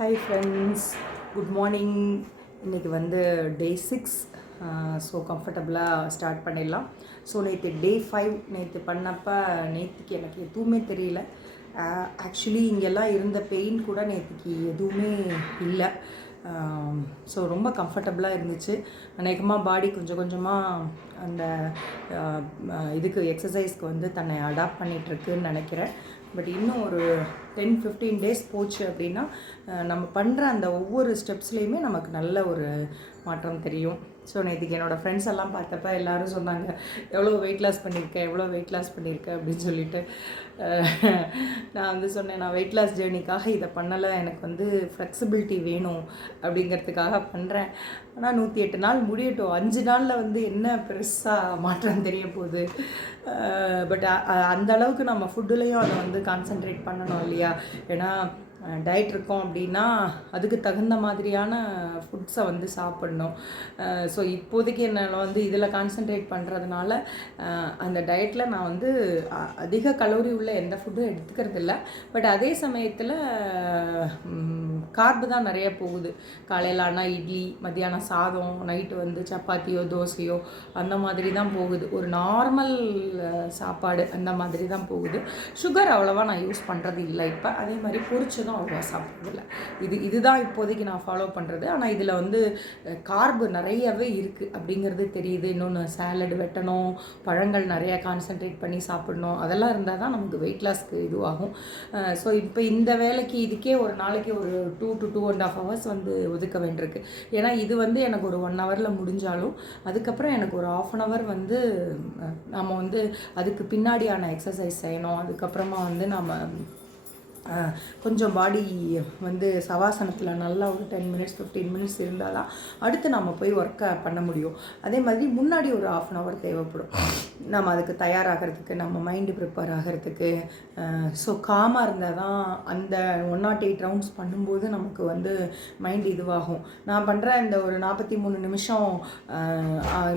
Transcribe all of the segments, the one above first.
Hi friends, good morning. இன்றைக்கி வந்து டே 6. So கம்ஃபர்டபுளாக ஸ்டார்ட் பண்ணிடலாம். ஸோ நேற்று டே 5 நேற்று பண்ணப்போ நேற்றுக்கு எனக்கு எதுவுமே தெரியல. ஆக்சுவலி இங்கெல்லாம் இருந்த பெயின் கூட நேற்றுக்கு எதுவுமே இல்லை. ஸோ ரொம்ப கம்ஃபர்டபுளாக இருந்துச்சு. அநேகமாக பாடி கொஞ்சம் கொஞ்சமாக அந்த இதுக்கு எக்ஸசைஸ்க்கு வந்து தன்னை அடாப்ட் பண்ணிகிட்ருக்குன்னு நினைக்கிறேன். பட் இன்னும் ஒரு 10-15 டேஸ் போச்சு அப்படின்னா நம்ம பண்ணுற அந்த ஒவ்வொரு ஸ்டெப்ஸ்லேயுமே நமக்கு நல்ல ஒரு மாற்றம் தெரியும். ஸோ நேற்றுக்கு என்னோடய ஃப்ரெண்ட்ஸ் எல்லாம் பார்த்தப்ப எல்லோரும் சொன்னாங்க, எவ்வளோ வெயிட் லாஸ் பண்ணியிருக்கேன் அப்படின்னு சொல்லிட்டு. நான் வந்து சொன்னேன், நான் வெயிட் லாஸ் ஜேர்னிக்காக இதை பண்ணலை, எனக்கு வந்து ஃப்ளெக்சிபிலிட்டி வேணும் அப்படிங்கிறதுக்காக பண்ணுறேன். ஆனால் 108 நாள் முடியட்டும், 5 நாளில் வந்து என்ன பெருசாக மாற்றம் தெரிய போகுது. பட் அந்த அளவுக்கு நம்ம ஃபுட்டுலேயும் அதை வந்து கான்சென்ட்ரேட் பண்ணணும் இல்லையா? ஏன்னா டயட் இருக்கோம் அப்படின்னா அதுக்கு தகுந்த மாதிரியான ஃபுட்ஸை வந்து சாப்பிட்ணும். ஸோ இப்போதைக்கு என்னால் வந்து இதில் கான்சென்ட்ரேட் பண்ணுறதுனால அந்த டயட்டில் நான் வந்து அதிக கலோரி உள்ள எந்த ஃபுட்டும் எடுத்துக்கிறது இல்லை. பட் அதே சமயத்தில் கார்பு தான் நிறைய போகுது. காலையில் ஆனால் இட்லி, மத்தியானம் சாதம், நைட்டு வந்து சப்பாத்தியோ தோசையோ அந்த மாதிரி தான் போகுது. ஒரு நார்மல் சாப்பாடு அந்த மாதிரி தான் போகுது. சுகர் அவ்வளோவா நான் யூஸ் பண்ணுறது இல்லை இப்போ. அதே மாதிரி பொரிச்சதும் அவ்வளோவா சாப்பிட்றதில்ல. இதுதான் இப்போதைக்கு நான் ஃபாலோ பண்ணுறது. ஆனால் இதில் வந்து கார்பு நிறையவே இருக்குது அப்படிங்கிறது தெரியுது. இன்னொன்று சாலட் வெட்டணும், பழங்கள் நிறையா கான்சென்ட்ரேட் பண்ணி சாப்பிடணும். அதெல்லாம் இருந்தால் தான் நமக்கு வெயிட் லாஸ்க்கு இதுவாகும். ஸோ இப்போ இந்த வேலைக்கு இதுக்கே ஒரு நாளைக்கு ஒரு 2 to 2.5 hours வந்து ஒதுக்க வேண்டியிருக்கு. ஏன்னா இது வந்து எனக்கு ஒரு 1 hourல முடிஞ்சாலும் அதுக்கப்புறம் எனக்கு ஒரு 1/2 hour வந்து நம்ம வந்து அதுக்கு பின்னாடியான எக்ஸசைஸ் செய்யணும். அதுக்கப்புறமா வந்து நம்ம கொஞ்சம் பாடி வந்து சவாசனத்தில் நல்லா ஒரு 10 minutes 15 minutes இருந்தால் தான் அடுத்து நம்ம போய் ஒர்க்கை பண்ண முடியும். அதே மாதிரி முன்னாடி ஒரு 1/2 hour தேவைப்படும் நம்ம அதுக்கு தயாராகிறதுக்கு, நம்ம மைண்டு ப்ரிப்பேர் ஆகிறதுக்கு. ஸோ காமாக இருந்தால் தான் அந்த 108 ரவுண்ட்ஸ் பண்ணும்போது நமக்கு வந்து மைண்டு இதுவாகும். நான் பண்ணுற இந்த ஒரு 43 நிமிஷம்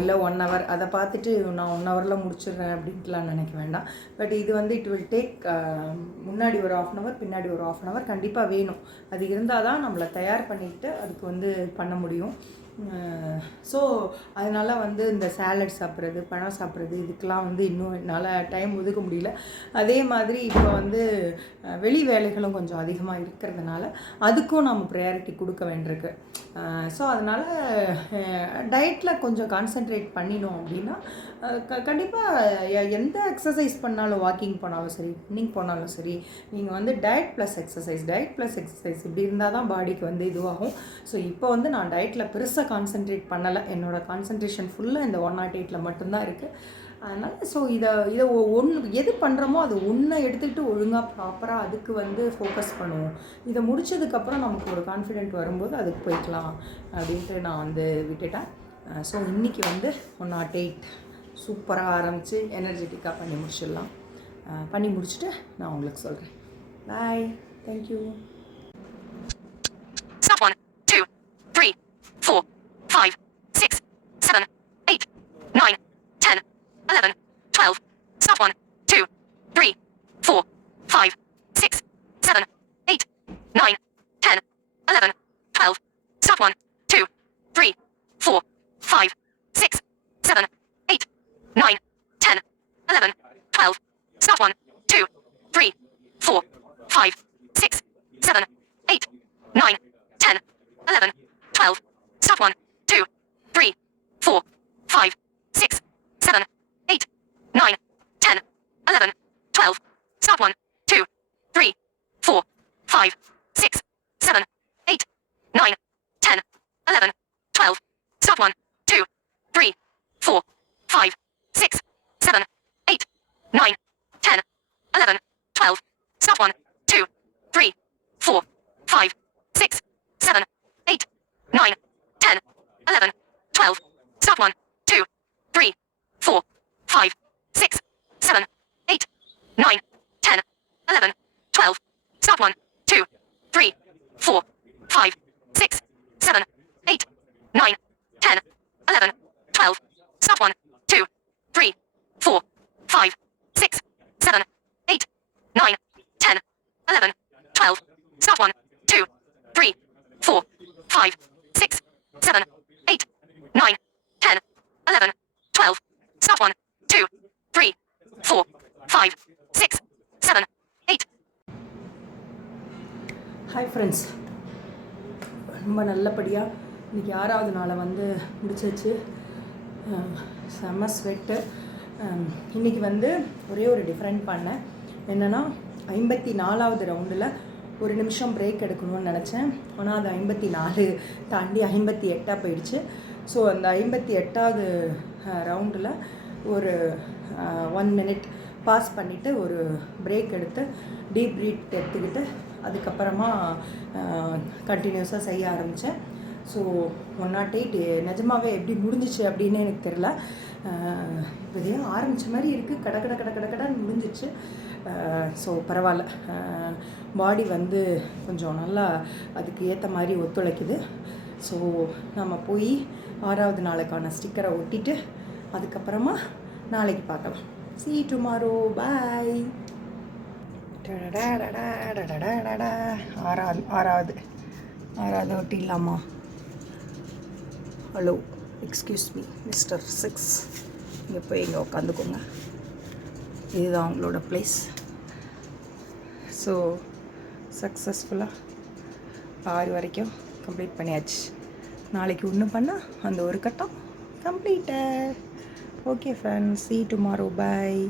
இல்லை 1 hour அதை பார்த்துட்டு நான் 1 hourல முடிச்சிடுறேன் அப்படின்ட்டுலாம் நினைக்க வேண்டாம். பட் இது வந்து இட் வில் டேக் முன்னாடி ஒரு 1/2 hour, பின்னாடி ஒரு 1/2 hour கண்டிப்பாக வேணும். அது இருந்தால் தான் நம்மளை தயார் பண்ணிவிட்டு அதுக்கு வந்து பண்ண முடியும். ஸோ அதனால் வந்து இந்த சாலட் சாப்பிட்றது, பழம் சாப்பிட்றது இதுக்கெலாம் வந்து இன்னும் என்னால் டைம் ஒதுக்க முடியல. அதே மாதிரி இப்போ வந்து வெளி வேலைகளும் கொஞ்சம் அதிகமாக இருக்கிறதுனால அதுக்கும் நம்ம ப்ரையாரிட்டி கொடுக்க வேண்டியிருக்கு. ஸோ அதனால் டயட்டில் கொஞ்சம் கான்சென்ட்ரேட் பண்ணினோம் அப்படின்னா கண்டிப்பாக எந்த எக்ஸசைஸ் பண்ணாலும், வாக்கிங் போனாலும் சரி, ரன்னிங் போனாலும் சரி, நீங்கள் வந்து டயட் ப்ளஸ் எக்ஸசைஸ் இப்படி இருந்தால் தான் பாடிக்கு வந்து இதுவாகும். ஸோ இப்போ வந்து நான் டயட்டில் பெருசாக கான்சென்ட்ரேட் பண்ணலை. என்னோடய கான்சென்ட்ரேஷன் ஃபுல்லாக இந்த 108ல் மட்டும்தான் இருக்குது. அதனால் ஸோ இதை ஒன்று எது பண்ணுறோமோ அது ஒன்றை எடுத்துக்கிட்டு ஒழுங்காக ப்ராப்பராக அதுக்கு வந்து ஃபோக்கஸ் பண்ணுவோம். இதை முடித்ததுக்கப்புறம் நமக்கு ஒரு கான்ஃபிடென்ட் வரும்போது அதுக்கு போய்க்கலாம் அப்படின்ட்டு நான் வந்து விட்டுட்டேன். ஸோ இன்றைக்கி வந்து 108 சூப்பராக ஆரம்பித்து எனர்ஜெட்டிக்காக பண்ணி முடிச்சிடலாம். பண்ணி முடிச்சுட்டு நான் உங்களுக்கு சொல்கிறேன். பாய், thank you. Stop 1, 2, 3, 4, 5, 6, 7, 8, 9, 10, 11, 12. Stop 1, 2, 3, 4, 5, 6, 7, 8, 9, 10, 11, 12. Stop 1, 2, 3, 4, 5, 6, 7, 8, 9, 10, 11, 12. Stop 1, 2, 3, 4, 5, 6, 7, 8, 9, 10, 11, 12. Stop 1, 2, 3, 4, 5, 6, 7, 8, 9, 10, 11, 12. Stop 1, 2, 3, 4, 5, 6, 7, 8, 9, 10, 11, 12. Stop 1, 2, 3, 4, 5, 6, 7, 8, 9, 10, 11, 12. Stop 1, 2, 3, 4, 5, 6, 7, 8, 9, 10, 11, 12. Stop 1, 2, 3, 4, 5, 6, 7, 8, 9, 10, 11, 12. Stop 1, 2, 3, 4, 5, 6, 7, 8, 9, 10, 11, 12. Stop 1, 2, 3, 4, 5, 6, 7, 8, 9, 10, 11, 12. Stop 1, 2, 3, 5, 6, 7, 8, 9, 10, 11, 12. Start 1, 2, 3, 4, 5, 6, 7, 8. Hi friends, ரொம்ப நல்லபடியாக இன்றைக்கி 6வது நாளை வந்து முடிச்சாச்சு. செம்ம ஸ்வெட்டு. இன்றைக்கி வந்து ஒரே ஒரு டிஃப்ரெண்ட் பண்ணேன். என்னென்னா 54வது ரவுண்டில் ஒரு நிமிஷம் பிரேக் எடுக்கணும்னு நினச்சேன். ஆனால் அது 54 தாண்டி 58 போயிடுச்சு. ஸோ அந்த 58வது ரவுண்டில் ஒரு 1 மினிட் பாஸ் பண்ணிவிட்டு ஒரு பிரேக் எடுத்து டீப் ப்ரீத் எடுத்துக்கிட்டு அதுக்கப்புறமா கண்டினியூஸாக செய்ய ஆரம்பித்தேன். ஸோ 108 நிஜமாகவே எப்படி முடிஞ்சிச்சு அப்படின்னு எனக்கு தெரில. இதே ஆரம்பித்த மாதிரி இருக்குது, கடன்னு முடிஞ்சிச்சு. ஸோ பரவாயில்ல, பாடி வந்து கொஞ்சம் நல்லா அதுக்கு ஏற்ற மாதிரி ஒத்துழைக்குது. ஸோ நம்ம போய் 6வது நாளுக்கான ஸ்டிக்கரை ஒட்டிட்டு அதுக்கப்புறமா நாளைக்கு பார்க்கலாம். See you tomorrow. Bye. ஆறாவது ஒட்டிடலாமா? ஹலோ, எக்ஸ்கியூஸ் மீ மிஸ்டர் 6, இங்கே போய் இங்கே உட்காந்துக்கோங்க. இதுதான் அவங்களோட பிளேஸ். ஸோ சக்ஸஸ்ஃபுல்லாக 6 வரைக்கும் கம்ப்ளீட் பண்ணியாச்சு. நாளைக்கு ஒன்று பண்ணால் அந்த ஒரு கட்டம் completed. Okay friends, see you tomorrow. Bye.